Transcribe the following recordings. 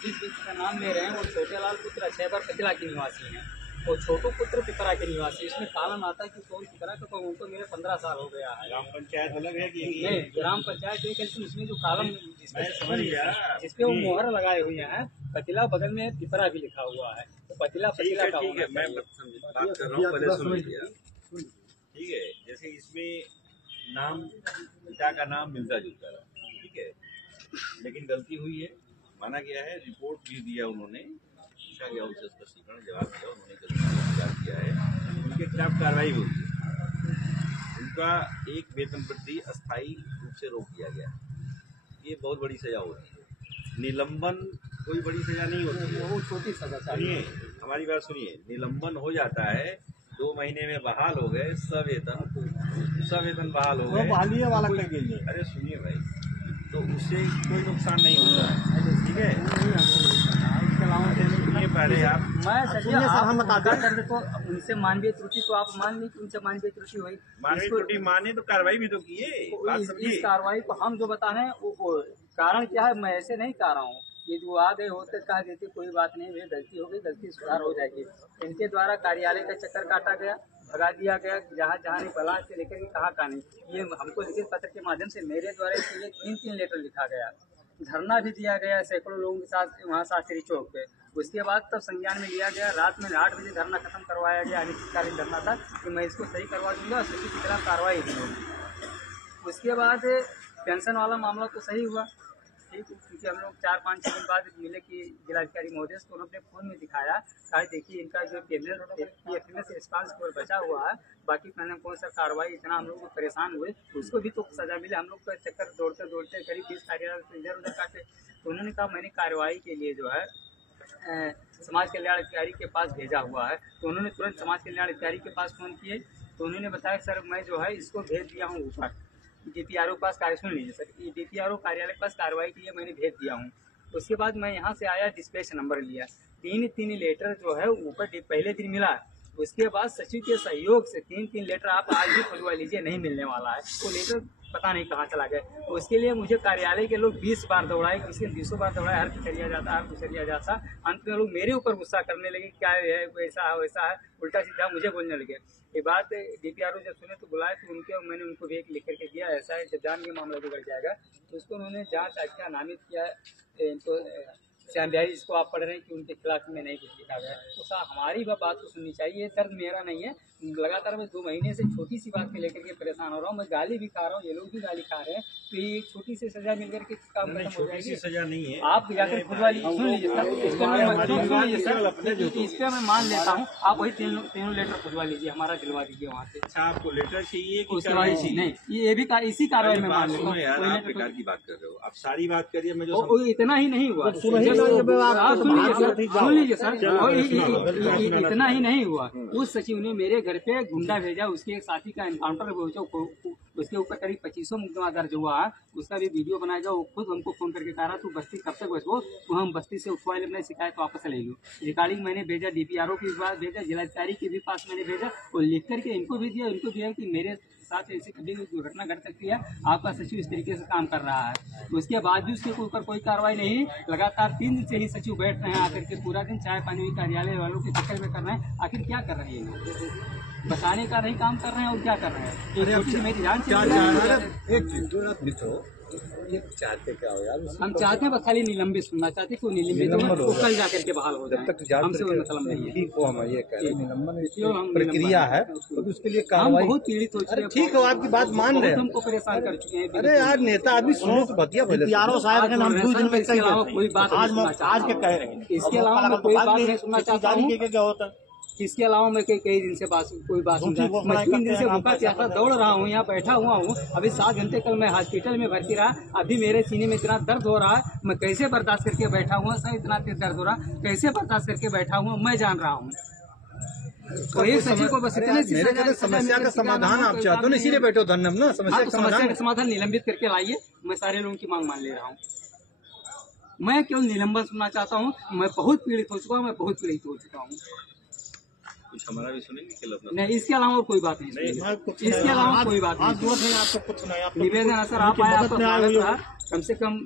जिस व्यक्ति का नाम ले रहे हैं वो छोटेलाल पुत्र अक्षयवर पिपरा के निवासी हैं और छोटू पुत्र पिपरा के निवासी। इसमें कालम आता है कि कौन पिपरा का, तो उनको मेरे 15 साल हो गया है। ग्राम पंचायत अलग है कि नहीं, ग्राम पंचायत एक है, उसमें जो कालम जिसपे वो मोहर लगाए हुए हैं, पतिला बगल में पिपरा भी लिखा हुआ है, तो पतिला पतिला का ठीक है, मैं बात कर रहा हूँ, पहले सुन लीजिए। ठीक है, जैसे इसमें नाम पिता का नाम मिलता जुलता रहा, ठीक है, लेकिन गलती हुई है, माना गया है, रिपोर्ट भी दिया उन्होंने, पूछा गया उनसे स्पष्टीकरण, जवाब दिया उन्होंने, गलती किया है, उनके खिलाफ कार्रवाई हुई है। उनका एक वेतन वृद्धि अस्थायी रूप से रोक दिया गया। ये बहुत बड़ी सजा होती है। निलंबन कोई बड़ी सजा नहीं होती है, वो छोटी सजा। सुनिए हमारी बात सुनिए, निलंबन हो जाता है, 2 महीने में बहाल हो गए, सवेतन बहाल हो गए वाला कर गई। अरे सुनिए भाई, तो उससे कोई नुकसान नहीं होता है, ठीक है। सुनिए पहले आप, मैं हम अगर तो उनसे मानवीय त्रुटि तो आप मान ली कि उनसे मानवीय त्रुटि हुई, मानवीय त्रुटि माने तो कार्रवाई भी तो किए। इस कार्रवाई को हम जो बता रहे हैं वो कारण क्या है, मैं ऐसे नहीं कह रहा हूँ। ये जो आ गए होते कह देते कोई बात नहीं, वे गलती हो गई, गलती सुधार हो जाएगी। इनके द्वारा कार्यालय का चक्कर काटा गया, भगा दिया गया, जहाँ जहाँ नहीं पला से लेकर के कहाँ नहीं। ये हमको लिखित पत्र के माध्यम से मेरे द्वारा इसलिए 3 लेटर लिखा गया, धरना भी दिया गया सैकड़ों लोगों के साथ वहाँ शास्त्री चौक पे। उसके बाद तब संज्ञान में लिया गया, रात में 8 बजे धरना खत्म करवाया गया। अनिश्चितकालीन धरना था कि मैं इसको सही करवा दूंगा, सभी की खिलाफ कार्रवाई भी होगी। उसके बाद पेंशन वाला मामला तो सही हुआ, ठीक, क्योंकि हम लोग 4-5-6 दिन बाद मिले कि जिलाधिकारी महोदय तो उन्होंने फोन में दिखाया, कहा देखिए इनका जो पेमेंट रिस्पांस बचा हुआ है, बाकी मैंने कौन सा कार्रवाई, इतना हम लोग परेशान हुए, उसको भी तो सजा मिले। हम लोग का चक्कर दौड़ते दौड़ते करीब 20 कार्यालय इधर उधर काटे। तो उन्होंने कहा मैंने कार्रवाई के लिए जो है समाज कल्याण अधिकारी के पास भेजा हुआ है। तो उन्होंने तुरंत समाज कल्याण अधिकारी के पास फ़ोन किए, तो उन्होंने बताया सर मैं जो है इसको भेज दिया हूँ ऊपर DPRO के पास कार्य, सुन लीजिए सर, DPRO कार्यालय के पास कार्रवाई के लिए मैंने भेज दिया हूँ। उसके बाद मैं यहाँ से आया, डिस्पैच नंबर लिया, 3 लेटर जो है ऊपर पहले दिन मिला। उसके बाद सचिव के सहयोग से 3 लेटर आप आज भी खुलवा लीजिए, नहीं मिलने वाला है। वो लेटर पता नहीं कहाँ चला गया। उसके लिए मुझे कार्यालय के लोग 20 बार दौड़ाए, किसी 20 बार दौड़ाए, हर कुचलिया जाता, हर कुचलिया जाता। अंत में लोग मेरे ऊपर गुस्सा करने लगे, क्या है वैसा है वैसा है, उल्टा सीधा मुझे बोलने लगे। ये बात DPRO जब सुने तो बुलाए, तो मैंने उनको भी एक लिख करके दिया, ऐसा है जब जान के मामला बिगड़ जाएगा। तो उसको उन्होंने जाँच आख्या नामित किया है। तो श्याम बिहारी जिसको आप पढ़ रहे हैं कि उनके खिलाफ में नहीं कुछ लिखा गया, तो साहब हमारी बात तो सुननी चाहिए। दर्द मेरा नहीं है, लगातार मैं 2 महीने से छोटी सी बात को लेकर के परेशान हो रहा हूँ। मैं गाली भी खा रहा हूँ, ये लोग भी गाली खा रहे हैं, तो ये छोटी सी सजा मिलकर के काम खत्म हो जाएगी। सजा नहीं है, आप जाकर खुदवा लीजिए, सुन लीजिए सर, इस पे मैं मान लेता हूँ, आप वही 3 लेटर खुदवा लीजिए, हमारा दिलवा दीजिए वहाँ से। अच्छा आपको लेटर चाहिए कि नहीं, ये भी इसी कार्रवाई में मान लेता हूँ। आप बेकार की बात कर रहे हो, आप सारी बात करिए। मैं जो इतना ही नहीं हुआ, सुन लीजिए सर, इतना ही नहीं हुआ। उस सचिव ने मेरे घर पे गुंडा भेजा, उसके एक साथी का एनकाउंटर उसके ऊपर करीब 2500 मुकदमा दर्ज हुआ है। उसका भी वीडियो बनाएगा, वो खुद हमको फोन करके कह रहा तू बस्ती कब तक बचबो, तो हम बस्ती से उठवा ले, अपनी शिकायत वापस ले लो। रिकॉर्डिंग मैंने भेजा, DPRO के पास भेजा, जिलाधिकारी के भी पास मैंने भेजा, और लिख करके इनको भी दिया, इनको दिया कि मेरे साथ ऐसी कभी दुर्घटना घट सकती है, आपका सचिव इस तरीके से काम कर रहा है। उसके बाद भी उसके ऊपर कोई कार्रवाई नहीं। लगातार 3 दिन से ही सचिव बैठ रहे हैं आकर के, पूरा दिन चाय पानी कार्यालय वालों के चक्कर में कर रहे हैं। आखिर क्या कर रहे हैं, बताने का नहीं काम कर रहे हैं और क्या कर रहे हैं। मेरी जान चाहते क्या हो यार, हम चाहते हैं खाली निलंबित सुनना चाहते, कोई निलंबित हो कल जाकर के बहाल हो जाए, हमसे कोई मतलब नहीं है। ठीक हो, हम ये कह रहे हैं निलंबन प्रक्रिया है, तो उसके लिए कार्रवाई बहुत पीड़ित हो चुके हैं। ठीक हो, आपकी बात मान रहे हैं, हमको परेशान कर चुके हैं। अरे यार नेता आदमी सुनो तो बतिया पहले। इसके अलावा कोई बात आज के कह रहे हैं, इसके अलावा मैं कोई बात नहीं सुनना चाहता हूँ। क्या होता है इसके अलावा मैं कई दिन से कोई बात सुन रहा, मैं 3 दिन से भूखा प्यासा दौड़ रहा हूँ, यहाँ बैठा हुआ हूँ। अभी 7 घंटे कल मैं हॉस्पिटल में भर्ती रहा, अभी मेरे सीने में इतना दर्द हो रहा है, मैं कैसे बर्दाश्त करके बैठा हुआ सर, इतना तेज दर्द हो रहा, कैसे बर्दाश्त करके बैठा हुआ मैं जान रहा हूँ। तो एक सचिव को बस इतने समस्या का समाधान आप चाहते हो, इसीलिए बैठो धरना ना, समस्या का समाधान निलंबित करके लाइए। मैं सारे लोगों की मांग मान ले रहा हूँ, मैं केवल निलंबन सुनना चाहता हूँ। मैं बहुत पीड़ित हो चुका हूँ, मैं बहुत पीड़ित हो चुका हूँ। कुछ हमारा भी सुनेंगे नहीं, इसके अलावा कोई बात नहीं, इसके अलावा कोई बात नहीं। निवेदन है सर, आप आया कम से कम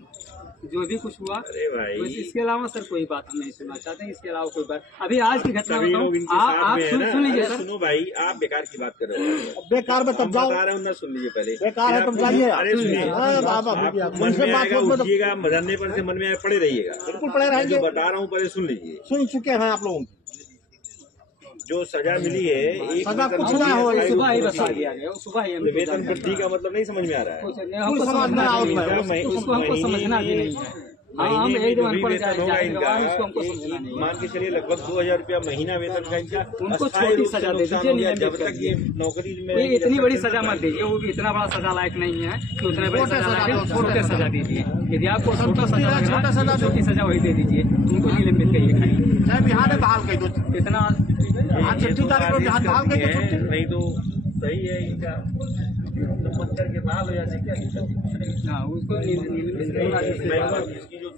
जो भी कुछ हुआ। अरे भाई बस इसके अलावा सर कोई बात हम नहीं सुनना चाहते हैं। इसके अलावा कोई बात अभी आज की घटना सभी लोग इनके बताऊं, साथ आप में है ना। सुन लीजिए अरे सर। सुनो भाई, आप बेकार की बात कर रहे हो। बेकार में तब हम जाओ, बता रहे हो ना, सुन लीजिए पहले। बेकार है तुम जाइए। अरे सुनिए, हाँ, बाबा आपको मन में आएगा उठिएगा, मरने पर से मन में पड़े रहिएगा। बिल्कुल पड़े मैं रहेंगे। जो बता रहा हूँ पहले सुन लीजिए। सुन चुके हैं आप लोगों को। जो सजा मिली है, एक सजा वेतन कुछ ना हो, वृद्धि सुबह ही है, बता दिया गया, सुबह ही हमको वेतन वृद्धि का मतलब नहीं समझ में आ रहा है। कुछ नहीं, हमको समझना नहीं है, उसको हमको समझना भी नहीं है। हाँ, हम महीने में एकदम जो भी अनपढ़ वेतन होगा इनका, उसको हमको समझना नहीं है। मान के चलिए लगभग 2000 रुपया महीना वेतन का इनका उनको अस्थायी छोटी रूप से सजा दे नुकसान दीजिए, हो गया। नियमित जब कर तक ये नौकरी में ये इतनी बड़ी सजा मत दीजिए, वो भी इतना बड़ा सजा लायक नहीं है कि उतने बड़ी सजा लायक है। छोटे सजा दीजिए। यदि आपको छोटा सजा लग रहा है, छोटी सजा वही दे दीजिए। उनको निलंबित करिए खाली। बिहार में बहाल कर दो, इतना नहीं तो सही है इनका तो बंद करके बहाल हो जाते क्या दिक्कत है? हाँ, उसको निलंबित करना इसकी जो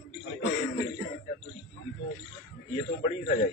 ये तो बड़ी सजा है।